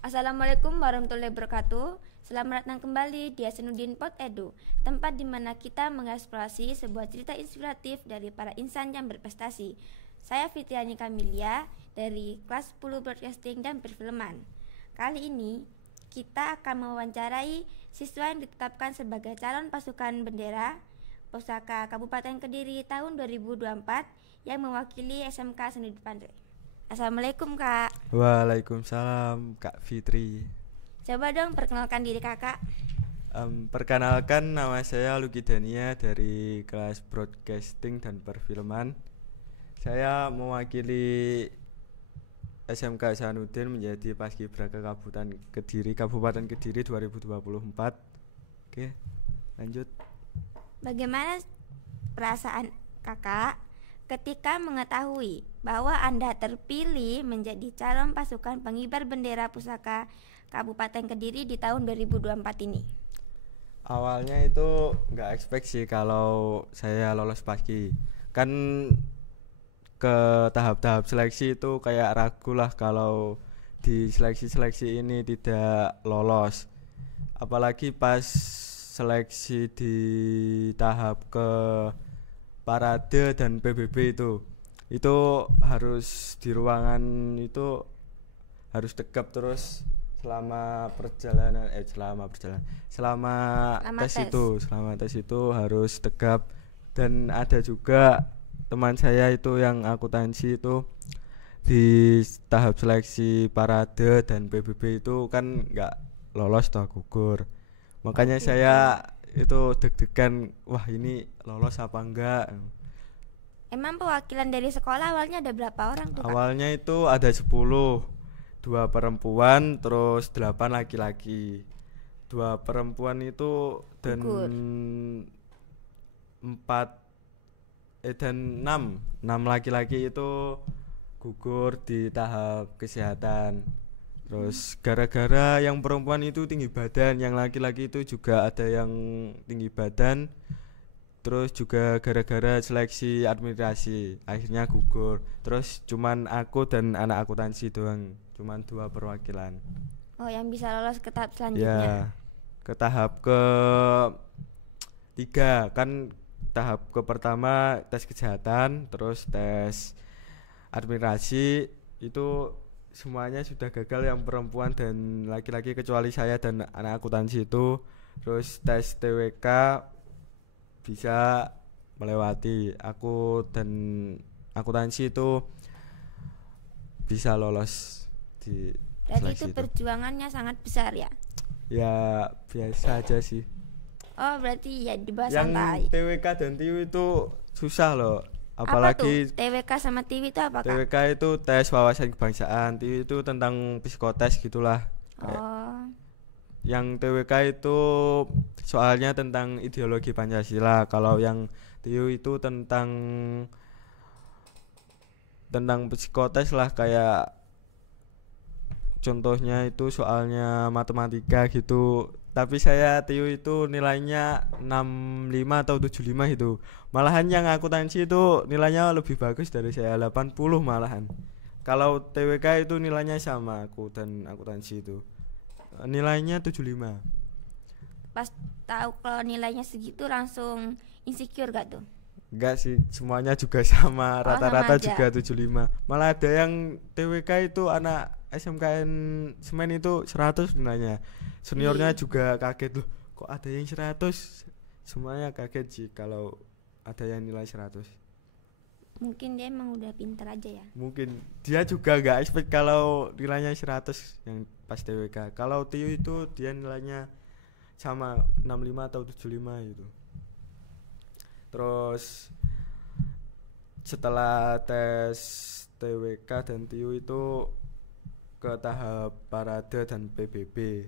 Assalamualaikum warahmatullahi wabarakatuh. Selamat datang kembali di Hasanuddin Pod Edu, tempat di mana kita mengeksplorasi sebuah cerita inspiratif dari para insan yang berprestasi. Saya Fitriani Kamilia dari kelas 10 Broadcasting dan Perfilman. Kali ini kita akan mewawancarai siswa yang ditetapkan sebagai calon pasukan bendera Pusaka Kabupaten Kediri tahun 2024 yang mewakili SMK Hasanuddin Pandre. Assalamualaikum Kak. Waalaikumsalam Kak Fitri. Coba dong perkenalkan diri kakak. Perkenalkan, nama saya Lucky Dania dari kelas Broadcasting dan Perfilman. Saya mewakili SMK Hasanuddin menjadi Paskibraka Kabupaten Kediri 2024. Oke, lanjut. Bagaimana perasaan kakak ketika mengetahui bahwa Anda terpilih menjadi calon pasukan pengibar bendera Pusaka Kabupaten Kediri di tahun 2024 ini? Awalnya itu nggak expect sih kalau saya lolos paski. Kan ke tahap-tahap seleksi itu kayak ragu lah kalau di seleksi ini tidak lolos. Apalagi pas seleksi di tahap ke parade dan PBB itu harus di ruangan, itu harus tegap terus selama tes itu harus tegap. Dan ada juga teman saya itu yang akuntansi itu di tahap seleksi parade dan PBB itu kan nggak lolos toh, gugur. Makanya saya itu deg-degan, wah ini lolos apa enggak. Emang perwakilan dari sekolah awalnya ada berapa orang tuh Kak? Awalnya itu ada 10, 2 perempuan terus 8 laki-laki. 2 perempuan itu dan Gugur. 6 laki-laki itu gugur di tahap kesehatan. Terus gara-gara yang perempuan itu tinggi badan, yang laki-laki itu juga ada yang tinggi badan. Terus juga gara-gara seleksi administrasi akhirnya gugur. Terus cuman aku dan anak akuntansi doang, cuman 2 perwakilan. Oh, yang bisa lolos ke tahap Ya, selanjutnya. ke tahap ke 3 kan. Tahap ke pertama tes kesehatan, terus tes administrasi itu semuanya sudah gagal, yang perempuan dan laki-laki kecuali saya dan anak akuntansi itu. Terus tes TWK bisa melewati, aku dan akuntansi itu bisa lolos di Berarti seleksi itu itu. perjuangannya sangat besar ya? Ya biasa aja sih. Oh, berarti ya di bawah Yang santai. TWK dan TIW itu susah loh. Apa tuh? Apalagi TWK sama TIW itu apa Kak? TWK itu tes wawasan kebangsaan, TIW itu tentang psikotes gitulah. Oh, Yang TWK itu soalnya tentang ideologi Pancasila. Kalau yang TIW itu tentang psikotes lah, kayak contohnya itu soalnya matematika gitu. Tapi saya TIW itu nilainya 65 atau 75 itu. Malahan yang akuntansi itu nilainya lebih bagus dari saya, 80 malahan. Kalau TWK itu nilainya sama aku dan akuntansi itu. Nilainya 75. pas tahu kalau nilainya segitu langsung insecure gak tuh? Enggak sih, semuanya juga sama, rata-rata sama aja. juga 75. Malah ada yang TWK itu anak SMKN Semen itu 100 nilainya. Seniornya juga kaget loh, kok ada yang 100. Semuanya kaget sih kalau ada yang nilai 100. Mungkin dia emang udah pinter aja ya. Mungkin dia juga gak expect kalau nilainya 100 yang pas TWK. Kalau TIU itu dia nilainya sama 65 atau 75 itu. Terus setelah tes TWK dan TIU itu ke tahap parade dan PBB.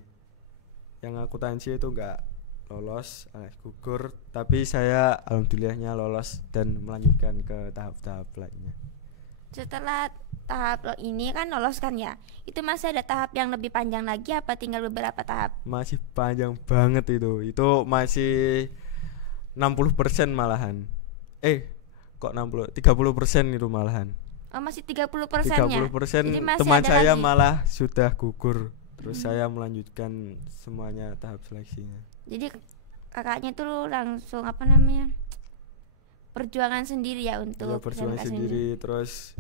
Yang akuntansi itu enggak lolos, gugur, tapi saya alhamdulillahnya lolos dan melanjutkan ke tahap-tahap lainnya. Setelah tahap ini kan lolos kan ya, itu masih ada tahap yang lebih panjang lagi apa tinggal beberapa tahap? Masih panjang banget itu masih 60% malahan. Kok 60? 30% itu malahan. Oh, masih 30%-nya. 30% Jadi masih teman ada saya lagi. malah sudah gugur Terus saya melanjutkan semuanya tahap seleksinya. Jadi kakaknya tuh langsung apa namanya, perjuangan sendiri ya untuk Ya perjuangan SMK sendiri, terus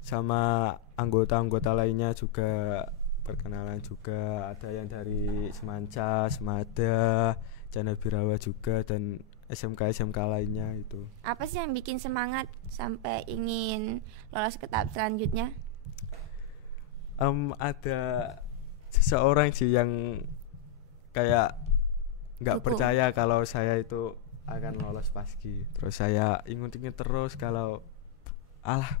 sama anggota-anggota lainnya juga perkenalan juga, ada yang dari Semanca, Semada, Canda Birawa juga, dan SMK lainnya itu. Apa sih yang bikin semangat sampai ingin lolos ke tahap selanjutnya? Ada seseorang sih yang kayak nggak Dukung. percaya kalau saya itu akan lolos paski. Terus saya inget-inget terus kalau alah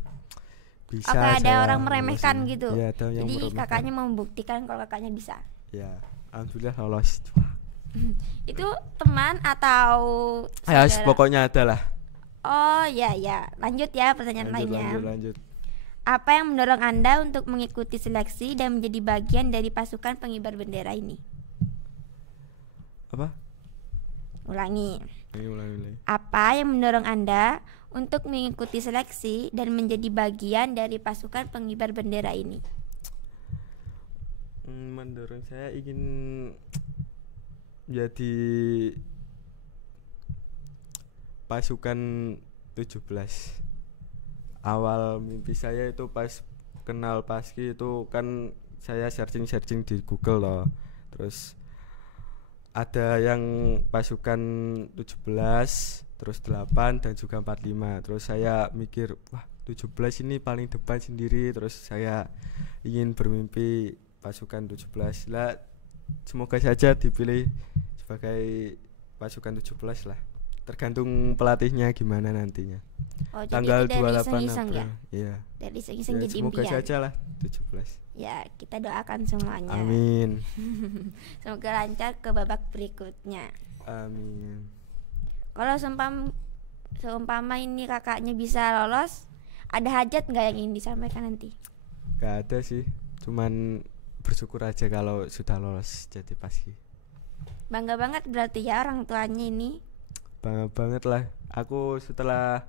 bisa. Oke, ada saya orang meremehkan lolos ini. gitu. Ya, ada yang Jadi meremehkan. kakaknya membuktikan kalau kakaknya bisa. Ya, alhamdulillah lolos. Itu teman atau Ya, saudara? pokoknya ada lah. Oh ya ya, lanjut ya pertanyaan lainnya. Lanjut. Apa yang mendorong Anda untuk mengikuti seleksi dan menjadi bagian dari pasukan pengibar bendera ini? Apa? Ulangi. Ulangi. Apa yang mendorong Anda untuk mengikuti seleksi dan menjadi bagian dari pasukan pengibar bendera ini? Mendorong saya ingin jadi pasukan 17. Awal mimpi saya itu pas kenal paski itu kan saya searching di Google loh. Terus ada yang pasukan 17, terus 8 dan juga 45. Terus saya mikir, wah 17 ini paling depan sendiri. Terus saya ingin bermimpi pasukan 17 lah. Semoga saja dipilih sebagai pasukan 17 lah. Tergantung pelatihnya gimana nantinya. Oh, Tanggal jadi itu dari 28 iseng-iseng April. ya? Iya. Dari iseng-iseng Ya, jadi semoga impian. saja lah 17. Ya, kita doakan semuanya. Amin. Semoga lancar ke babak berikutnya. Amin. Kalau seumpama ini kakaknya bisa lolos, ada hajat nggak yang ingin disampaikan nanti? Gak ada sih, cuman bersyukur aja kalau sudah lolos jadi paski. Bangga banget berarti ya orang tuanya ini. Bangga banget lah. Aku setelah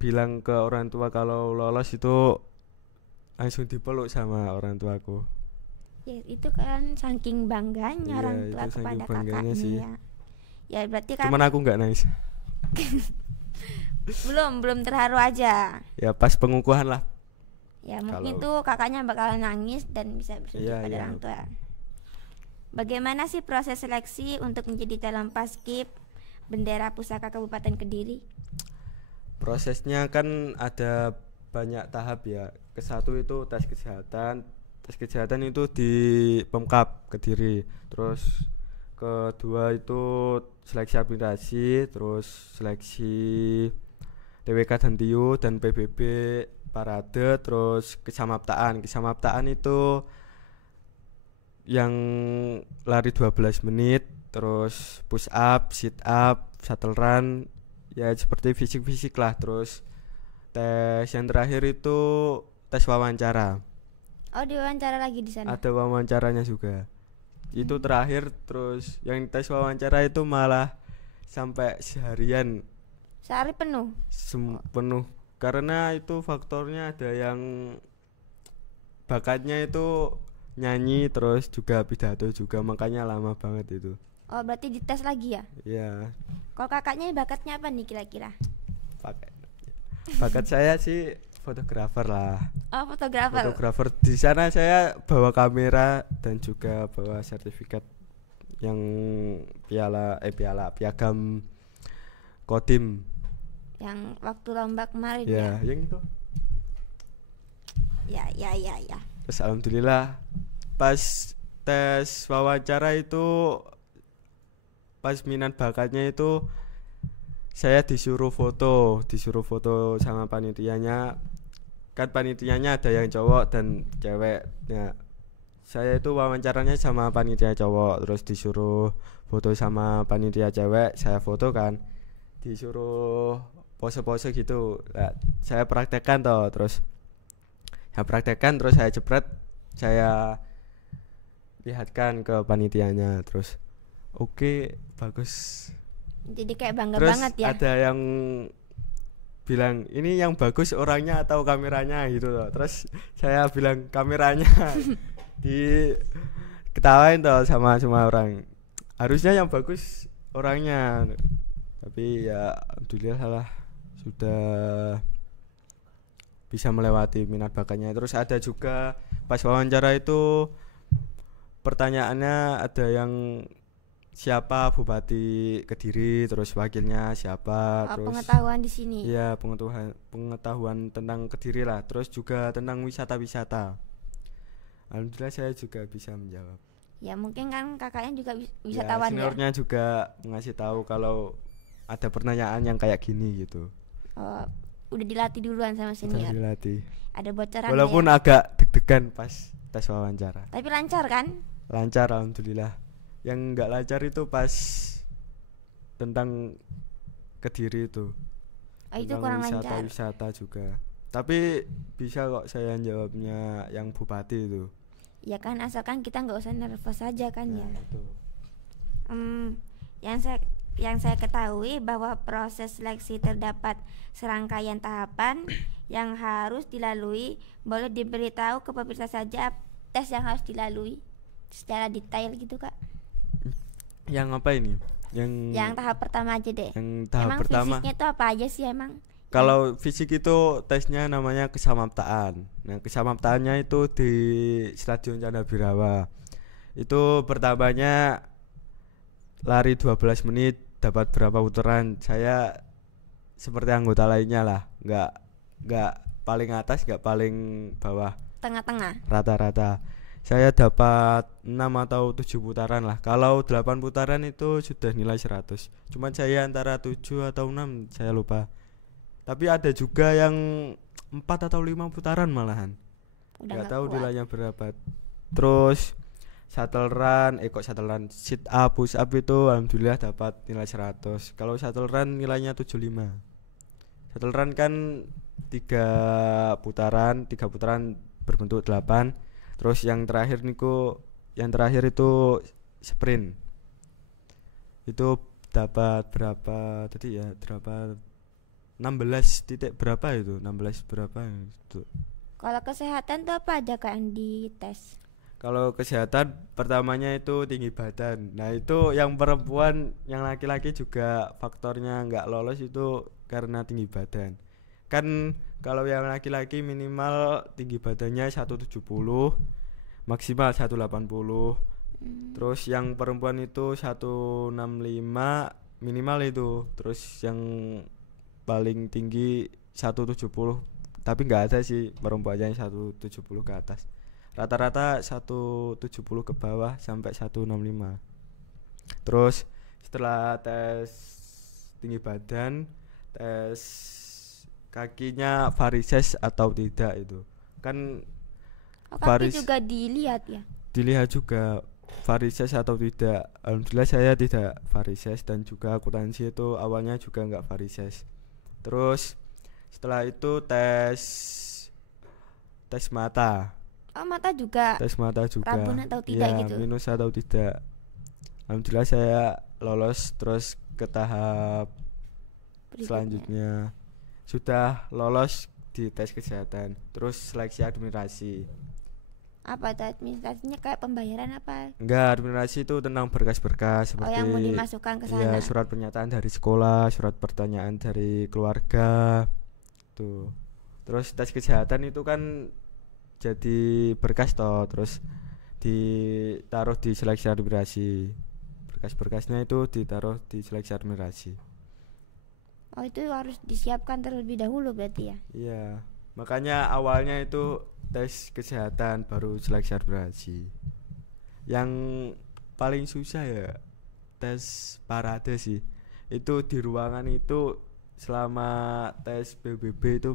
bilang ke orang tua kalau lolos itu langsung dipeluk sama orang tuaku. Ya itu kan saking bangganya Iya, orang tua itu saking kepada bangganya kakaknya sih. ya. Ya berarti kan Cuman aku nggak nangis. belum terharu aja. Ya pas pengukuhan lah. Ya mungkin Kalau- tuh kakaknya bakal nangis dan bisa bersyukur Iya, pada iya. orang tua. Bagaimana sih proses seleksi untuk menjadi calon paskib bendera pusaka Kabupaten Kediri? Prosesnya kan ada banyak tahap ya. Ke-1 itu tes kesehatan. Tes kesehatan itu di Pemkab Kediri. Terus kedua itu seleksi administrasi, terus seleksi TWK dan TIU dan PBB parade, terus kesamaptaan. Kesamaptaan itu yang lari 12 menit, terus push up, sit up, shuttle run, ya seperti fisik-fisik lah. Terus tes yang terakhir itu tes wawancara. Oh, diwawancara lagi di sana. Ada wawancaranya juga. Itu terakhir. Terus yang tes wawancara itu malah sampai seharian Sehari penuh. penuh, karena itu faktornya ada yang bakatnya itu nyanyi terus juga pidato juga, makanya lama banget itu. Oh, berarti dites lagi ya? Ya, Kalau kakaknya bakatnya apa nih kira-kira? bakat saya sih fotografer lah. Oh, fotografer. Fotografer. Di sana saya bawa kamera dan juga bawa sertifikat yang piagam Kodim. Yang waktu lomba kemarin Ya, ya. yang itu. Ya. Terus alhamdulillah pas tes wawancara itu, pas minat bakatnya itu saya disuruh foto sama panitianya. Kan panitianya ada yang cowok dan cewek. Nah, saya itu wawancaranya sama panitia cowok, terus disuruh foto sama panitia cewek, saya foto kan. Disuruh pose-pose gitu. Nah, saya praktekkan toh, terus saya jepret, saya lihatkan ke panitianya, terus oke, bagus. Jadi kayak bangga Terus banget ya. ada yang bilang ini yang bagus orangnya atau kameranya gitu loh. Terus saya bilang kameranya. Di ketawain toh sama semua orang. Harusnya yang bagus orangnya. Tapi ya alhamdulillah lah sudah bisa melewati minat bakatnya. Terus ada juga pas wawancara itu pertanyaannya ada yang siapa Bupati Kediri, terus wakilnya siapa, terus pengetahuan di sini. Iya, pengetahuan tentang Kediri lah, terus juga tentang wisata-wisata. Alhamdulillah saya juga bisa menjawab. Ya mungkin kan kakaknya juga Ya, wisatawan ya. seniornya juga ngasih tahu kalau ada pertanyaan yang kayak gini gitu. Oh, udah dilatih duluan sama Sudah senior. dilatih. Ada bocoran Walaupun ya? agak deg-degan pas tes wawancara. Tapi lancar kan? Lancar alhamdulillah. Yang enggak lancar itu pas tentang Kediri itu. Oh, itu Tentang kurang lancar. wisata juga. Tapi bisa kok saya jawabnya yang Bupati itu. Ya kan, asalkan kita nggak usah nervous aja kan ya. Itu. Yang saya ketahui bahwa proses seleksi terdapat serangkaian tahapan yang harus dilalui. Boleh diberitahu ke pemirsa saja tes yang harus dilalui secara detail gitu kak? Yang apa ini? Yang tahap pertama aja deh. Yang tahap emang pertama. fisiknya tuh apa aja sih emang? Kalau fisik itu tesnya namanya kesamaptaan. Nah, kesamaptaannya itu di Stadion Candabirawa. Itu pertamanya lari 12 menit dapat berapa putaran. Saya seperti anggota lainnya lah, enggak paling atas, enggak paling bawah. Tengah-tengah. Rata-rata. Saya dapat 6 atau 7 putaran lah. Kalau 8 putaran itu sudah nilai 100. Cuman saya antara 7 atau 6, saya lupa. Tapi ada juga yang 4 atau 5 putaran malahan. Enggak tahu nilainya berapa. Terus shuttle run, sit up, push up itu alhamdulillah dapat nilai 100. Kalau shuttle run nilainya 75. Shuttle run kan 3 putaran berbentuk 8. Terus yang terakhir itu sprint. Itu dapat berapa tadi ya? Berapa 16 titik berapa itu? 16 berapa itu. Kalau kesehatan tuh apa aja kak yang dites? Kalau kesehatan pertamanya itu tinggi badan. Nah, itu yang perempuan, yang laki-laki juga faktornya nggak lolos itu karena tinggi badan. Kan kalau yang laki-laki minimal tinggi badannya 170, maksimal 180. Terus yang perempuan itu 165 minimal itu. Terus yang paling tinggi 170. Tapi nggak ada sih perempuannya 170 ke atas. Rata-rata 170 ke bawah sampai 165. Terus setelah tes tinggi badan, tes kakinya varises atau tidak itu. Kan kaki juga dilihat ya? Dilihat juga varises atau tidak. Alhamdulillah saya tidak varises, dan juga akuntansi itu awalnya juga enggak varises. Terus setelah itu tes mata. Oh, mata juga. Tes mata juga. Rabun atau tidak ya, gitu. Minus atau tidak. Alhamdulillah saya lolos terus ke tahap selanjutnya. Sudah lolos di tes kesehatan. Terus seleksi administrasi. Apa itu administrasinya, kayak pembayaran apa? Enggak, administrasi itu tentang berkas-berkas seperti yang mau dimasukkan ke sana. Ya, surat pernyataan dari sekolah, surat pertanyaan dari keluarga. Tuh. Terus tes kesehatan itu kan jadi berkas toh, terus ditaruh di seleksi administrasi. Berkas-berkasnya itu ditaruh di seleksi administrasi. Oh, itu harus disiapkan terlebih dahulu berarti ya? Iya, makanya awalnya itu tes kesehatan baru seleksi administrasi. Yang paling susah ya tes parade sih. Itu di ruangan itu selama tes PBB itu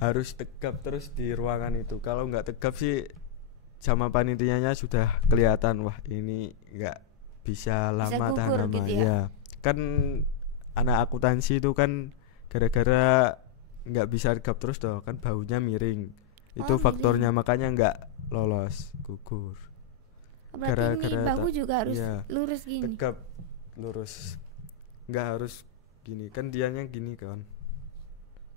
harus tegap terus di ruangan itu. Kalau nggak tegap sih sama panitianya sudah kelihatan, wah ini nggak bisa lama tahan lama gitu ya. Kan anak akuntansi itu kan gara-gara nggak bisa tegap terus toh, kan baunya miring. Itu faktornya miring. Makanya nggak lolos, gugur. Berarti gara-gara ini bahu juga harus lurus gini. Tegap lurus. nggak harus gini kan, dianya gini kan,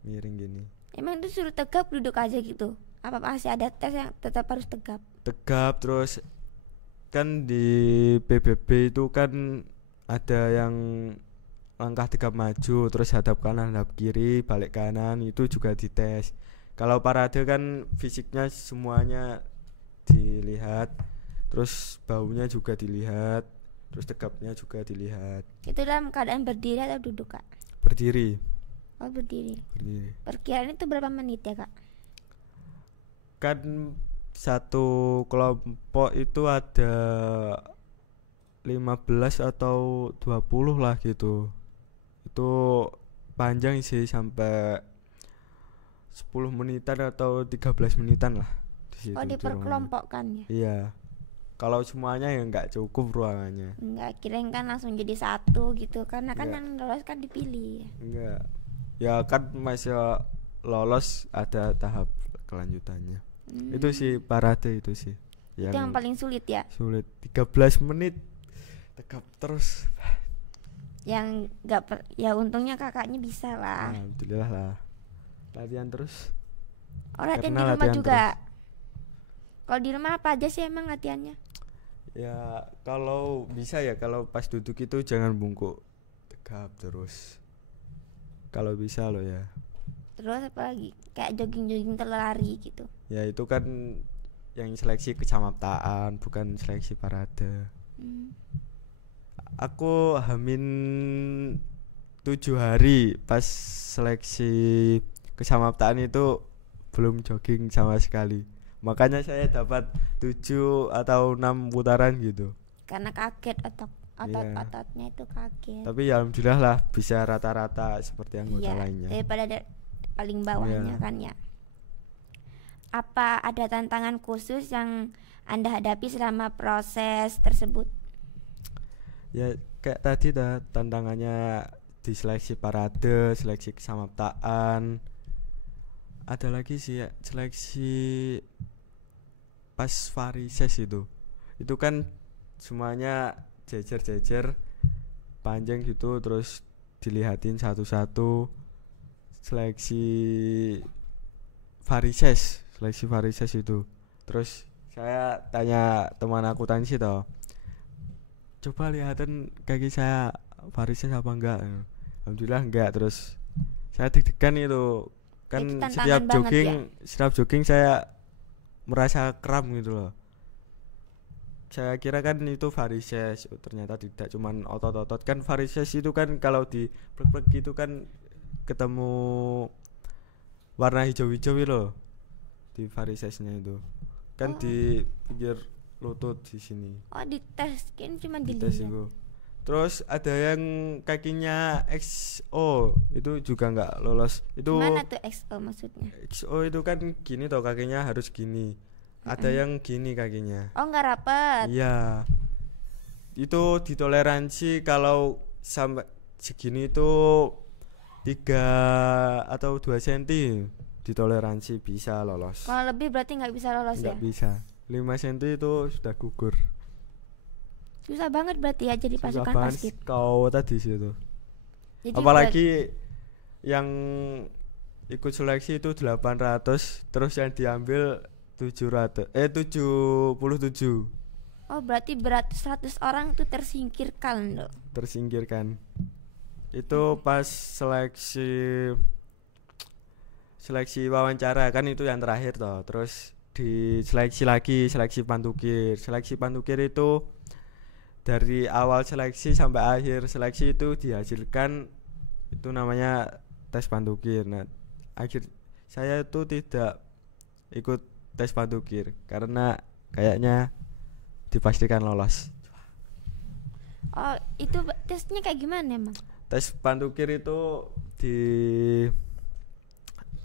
miring gini. Emang itu suruh tegap duduk aja gitu? Apa masih ada tes yang tetap harus tegap? Tegap. Terus kan di PBB itu kan ada yang langkah tegap maju, terus hadap kanan hadap kiri balik kanan, itu juga dites. Kalau parade kan fisiknya semuanya dilihat, terus baunya juga dilihat, terus tegapnya juga dilihat. Itu dalam keadaan berdiri atau duduk, Kak? Berdiri. Oh, berdiri. Berdiri. Perkiraan itu berapa menit ya, Kak? Kan satu kelompok itu ada 15 atau 20 lah gitu. Itu panjang sih, sampai 10 menitan atau 13 menitan lah di situ. Oh, diperkelompokkan ya? Iya. Kalau semuanya ya nggak cukup ruangannya. Enggak, kirain kan langsung jadi satu gitu, karena kan Enggak. yang lolos kan dipilih ya. Enggak. Ya kan masih lolos, ada tahap kelanjutannya. Itu sih parade itu sih. Itu yang paling sulit ya? Sulit. 13 menit tegap terus. Yang ya untungnya kakaknya bisa lah. Alhamdulillah lah. Latihan terus. Oh, latihan Karena di rumah latihan juga. Kalau di rumah apa aja sih emang latihannya? Ya kalau bisa ya, kalau pas duduk itu jangan bungkuk, tegap terus. Kalau bisa loh ya. Terus apa lagi? Kayak jogging-jogging terlari gitu. Ya itu kan yang seleksi kecamatan, bukan seleksi parade. Aku Hamin 7 hari pas seleksi kecamatan itu belum jogging sama sekali. Makanya saya dapat 7 atau 6 putaran gitu. Karena kaget otot-ototnya itu kaget. Tapi ya alhamdulillah lah bisa rata-rata seperti anggota lainnya. Daripada paling bawahnya kan ya. Apa ada tantangan khusus yang Anda hadapi selama proses tersebut? Ya kayak tadi tantangannya di seleksi parade, seleksi kesamaptaan. Ada lagi sih ya, seleksi pas varises itu. Itu kan semuanya jejer-jejer panjang gitu, terus dilihatin satu-satu. Seleksi varises itu. Terus saya tanya teman akuntansi toh, coba lihatin kaki saya varises apa enggak. Alhamdulillah enggak. Terus saya deg-degan itu kan, setiap jogging saya merasa kram gitu loh. Saya kira kan itu varises, ternyata tidak, cuman otot-otot. Kan varises itu kan kalau di plek-plek gitu kan ketemu warna hijau-hijau loh di varisesnya itu. Kan di pinggir lutut di sini. Oh, dites kan cuma dites itu. Terus ada yang kakinya XO, itu juga nggak lolos. Itu gimana tuh XO maksudnya? XO itu kan gini toh, kakinya harus gini. Ada yang gini kakinya. Oh, nggak rapat. Iya. Itu ditoleransi kalau sampai segini itu 3 atau 2 cm ditoleransi bisa lolos. Kalau lebih berarti nggak bisa lolos. Nggak bisa. 5 cm itu sudah gugur. Susah banget berarti ya jadi pasukan basket. Kau tadi situ. Jadi apalagi yang ikut seleksi itu 800, terus yang diambil 77. Oh, berarti berat 100 orang tuh tersingkirkan loh. Tersingkirkan. Itu pas seleksi wawancara kan, itu yang terakhir toh. Terus di seleksi pantukir. Seleksi pantukir itu dari awal seleksi sampai akhir seleksi itu dihasilkan, itu namanya tes pantukir. Nah, akhir saya itu tidak ikut tes pantukir karena kayaknya dipastikan lolos. Oh, itu tesnya kayak gimana emang? Tes pantukir itu di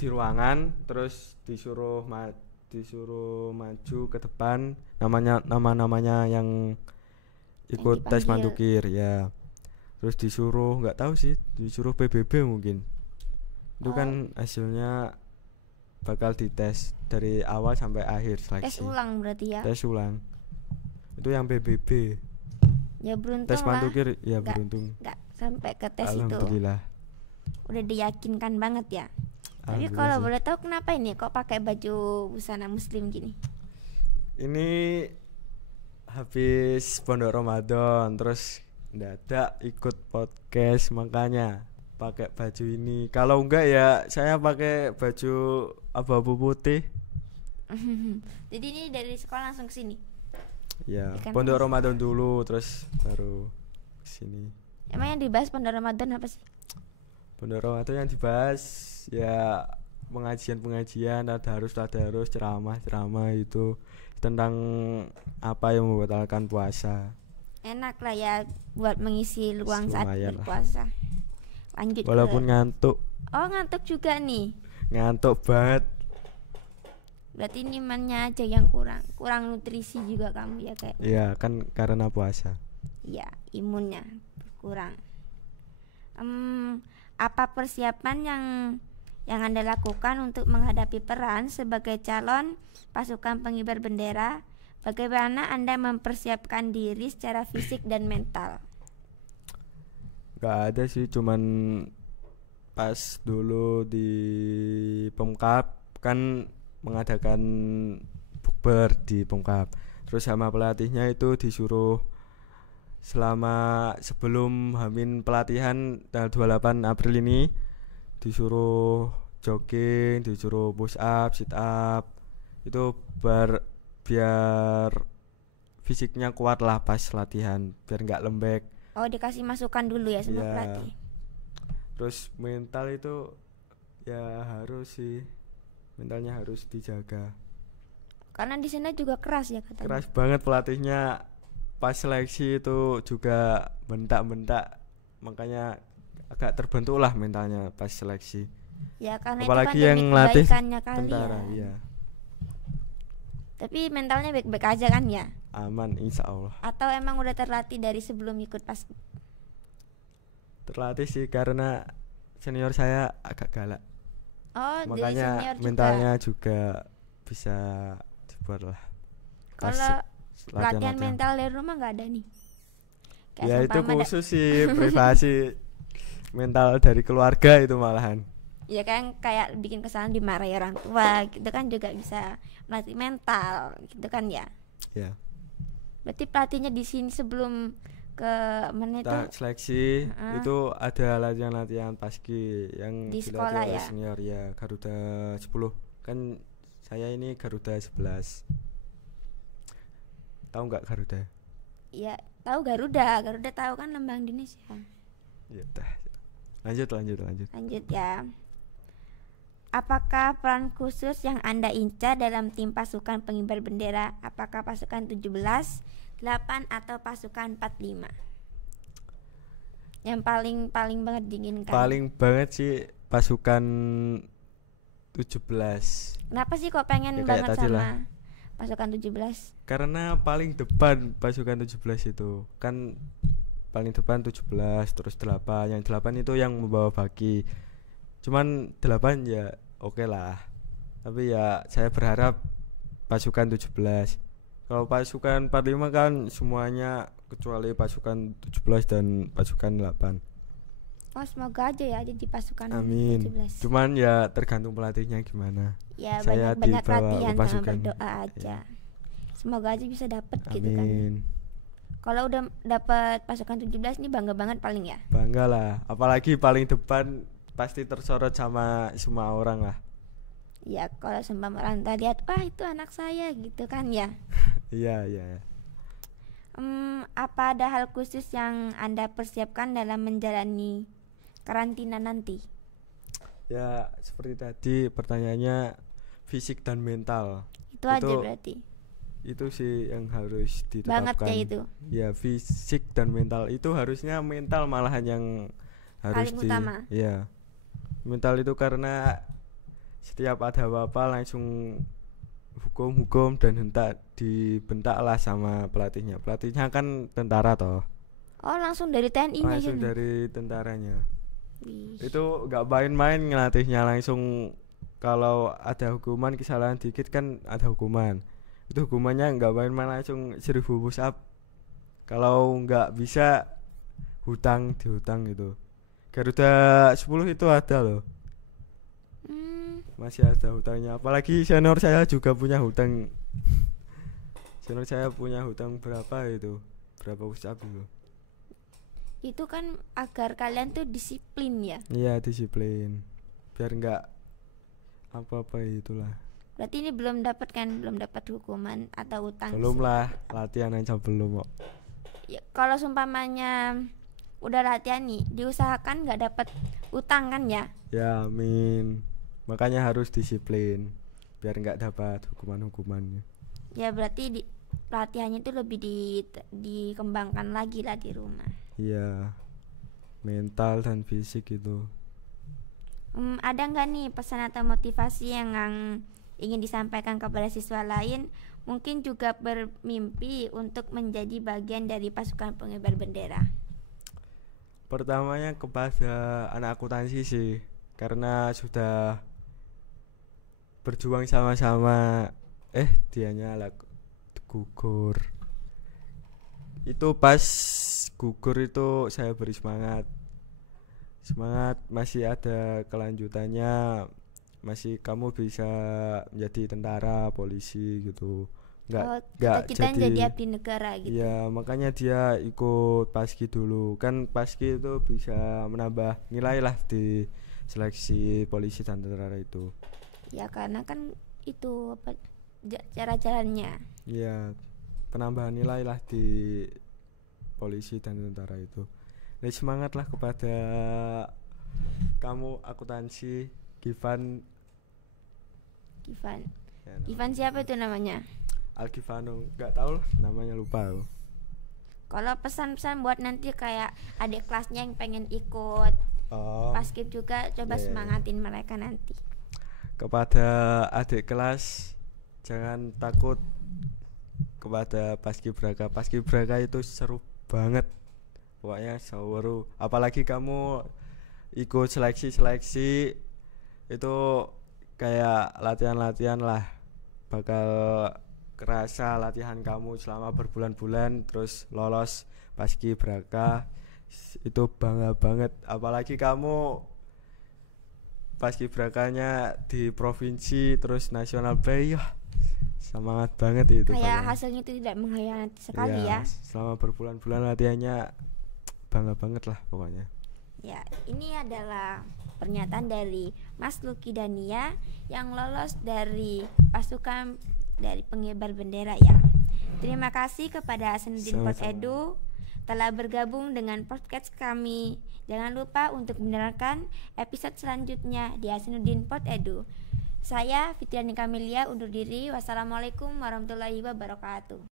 ruangan, terus disuruh maju ke depan, namanya yang ikut tes pantukir ya. Terus disuruh, nggak tahu sih, disuruh PBB mungkin. Itu kan hasilnya bakal dites dari awal sampai akhir seleksi. Tes ulang berarti ya? Tes ulang. Itu yang PBB. Ya beruntung tes pantukir lah. ya beruntung. Nggak sampai ke tes itu. Alhamdulillah. Udah diyakinkan banget ya. Tapi Alhamdulillah kalau sih. boleh tahu kenapa ini kok pakai baju busana muslim gini? Ini habis pondok Ramadan terus mendadak ikut podcast makanya pakai baju ini. Kalau enggak ya saya pakai baju abu-abu putih. Jadi ini dari sekolah langsung ke sini. Ya, Ikan pondok mas. Ramadan dulu terus baru sini. Emang yang dibahas pondok Ramadan apa sih? Pondok Ramadan yang dibahas ya pengajian-pengajian, tadarus ceramah-ceramah itu tentang apa yang membatalkan puasa. Enak lah ya buat mengisi luang saat Lumayan lah. berpuasa. Lanjut Walaupun ke ngantuk ngantuk juga nih. banget. Berarti ini imannya aja yang kurang nutrisi juga kamu ya kayak. Ya kan karena puasa. Ya, imunnya kurang. Apa persiapan yang Anda lakukan untuk menghadapi peran sebagai calon pasukan pengibar bendera? Bagaimana Anda mempersiapkan diri secara fisik dan mental? Gak ada sih, cuman pas dulu di Pemkap kan mengadakan bukber di Pemkap. Terus sama pelatihnya itu disuruh sebelum Hamin pelatihan tanggal 28 April ini disuruh jogging, disuruh push up, sit up. Itu biar fisiknya kuat lah pas latihan, biar nggak lembek. Oh, dikasih masukan dulu ya sama Ya. pelatih. Terus mental itu ya harus sih, mentalnya harus dijaga. Karena di sana juga keras ya katanya. Keras banget pelatihnya, pas seleksi itu juga bentak-bentak, makanya agak terbentuk lah mentalnya pas seleksi. Ya karena Apalagi itu kan yang demi ngelatih kebaikannya kalian. tentara, iya. Tapi mentalnya baik-baik aja kan ya? Aman insya Allah. Atau emang udah terlatih dari sebelum ikut pas? Terlatih sih karena senior saya agak galak, Oh, dari makanya senior mentalnya juga. juga bisa dibuat lah. Pas Kalau latihan-latihan. latihan mental dari rumah nggak ada nih? Kayak Ya itu seumpama khusus sih, privasi mental dari keluarga itu malahan. ya kan kayak bikin kesalahan dimarahi orang tua gitu kan juga bisa melatih mental gitu kan ya. Ya. Berarti pelatihnya di sini sebelum ke mana itu Kita seleksi Heeh. itu ada latihan-latihan paski yang Di dilatih sekolah oleh ya? senior ya, Garuda 10. Kan saya ini Garuda 11. Tahu nggak Garuda? ya tahu Garuda tahu kan lambang Indonesia. Ya dah. Lanjut. Lanjut ya. Apakah peran khusus yang Anda incar dalam tim pasukan pengibar bendera? Apakah pasukan 17, 8 atau pasukan 45? Yang paling banget diinginkan. Paling banget sih pasukan 17. Kenapa sih kok pengen Ya, kayak banget tadi sama lah. pasukan 17? Karena paling depan pasukan 17 itu kan paling depan 17 terus 8. Yang 8 itu yang membawa baki. Cuman 8 ya oke lah. Tapi ya saya berharap pasukan 17. Kalau pasukan 45 kan semuanya kecuali pasukan 17 dan pasukan 8. Oh, semoga aja ya jadi pasukan Amin. 17. Cuman ya tergantung pelatihnya gimana. Ya saya banyak-banyak dibawa ke latihan sama pasukan. berdoa aja. Semoga aja bisa dapet gitu kan. Amin. Kalau udah dapet pasukan 17 ini bangga banget paling ya. Bangga lah, apalagi paling depan pasti tersorot sama semua orang lah. Ya kalau sembah orang tua lihat, wah itu anak saya gitu kan ya. Iya. Apa ada hal khusus yang Anda persiapkan dalam menjalani karantina nanti? Ya seperti tadi pertanyaannya fisik dan mental. Itu aja berarti. Itu sih yang harus Banget ditetapkan. ya itu. Ya fisik dan mental itu harusnya mental malahan yang harus Paling utama. Ya. Mental itu karena setiap ada apa-apa langsung hukum dan dibentak lah sama pelatihnya. Pelatihnya kan tentara toh. Oh langsung dari TNI-nya Langsung gitu. dari tentaranya. Wih. Itu nggak main-main ngelatihnya, langsung kalau ada hukuman kesalahan dikit kan ada hukuman. Itu hukumannya nggak main-main, langsung 1000 push up. Kalau nggak bisa hutang gitu. Garuda 10 itu ada loh. Masih ada hutangnya. Apalagi senior saya juga punya hutang. Senior saya punya hutang berapa itu? Berapa usap itu? Itu kan agar kalian tuh disiplin ya. Iya, disiplin. Biar enggak apa-apa itulah. Berarti ini belum dapat hukuman atau utang. Belum lah, latihan aja belum kok. Ya, kalau sumpamanya udah latihan nih, diusahakan nggak dapat utang kan ya? Ya, amin. Makanya harus disiplin biar nggak dapat hukuman-hukumannya. Ya berarti latihannya itu lebih dikembangkan lagi lah di rumah. Iya, mental dan fisik itu. Ada nggak nih pesan atau motivasi yang ingin disampaikan kepada siswa lain, mungkin juga bermimpi untuk menjadi bagian dari pasukan pengibar bendera? Pertamanya kepada anak akuntansi sih, karena sudah berjuang sama-sama. Dianya lah gugur. Itu pas gugur itu saya beri semangat, masih ada kelanjutannya, masih kamu bisa menjadi tentara, polisi gitu. Nggak jadi abdi negara gitu. Iya, makanya dia ikut paski dulu. Kan paski itu bisa menambah nilai lah di seleksi polisi dan tentara itu. Ya karena kan itu cara jalannya. Iya, penambahan nilai lah di polisi dan tentara itu. Jadi semangatlah kepada kamu akuntansi Givan. Ya, Givan siapa itu namanya? Algivano, nggak tahu lah namanya, lupa aku. Kalau pesan-pesan buat nanti kayak adik kelasnya yang pengen ikut paskib juga, coba semangatin mereka nanti. Kepada adik kelas, jangan takut kepada paskibraka. Paskibraka itu seru banget. Pokoknya seru. Apalagi kamu ikut seleksi itu kayak latihan lah. Bakal kerasa latihan kamu selama berbulan-bulan, terus lolos paskibraka itu bangga banget. Apalagi kamu paskibrakanya di provinsi terus nasional play, semangat banget itu. Kayak hasilnya itu tidak mengkhianati sekali ya. Selama berbulan-bulan latihannya bangga banget lah pokoknya. Ya, ini adalah pernyataan dari Mas Lucky Dania yang lolos dari pasukan dari pengibar bendera ya. Terima kasih kepada Hasanuddin Pot Edu telah bergabung dengan podcast kami. Jangan lupa untuk mendengarkan episode selanjutnya di Hasanuddin Pot Edu. Saya Fitriani Kamilia undur diri. Wassalamualaikum warahmatullahi wabarakatuh.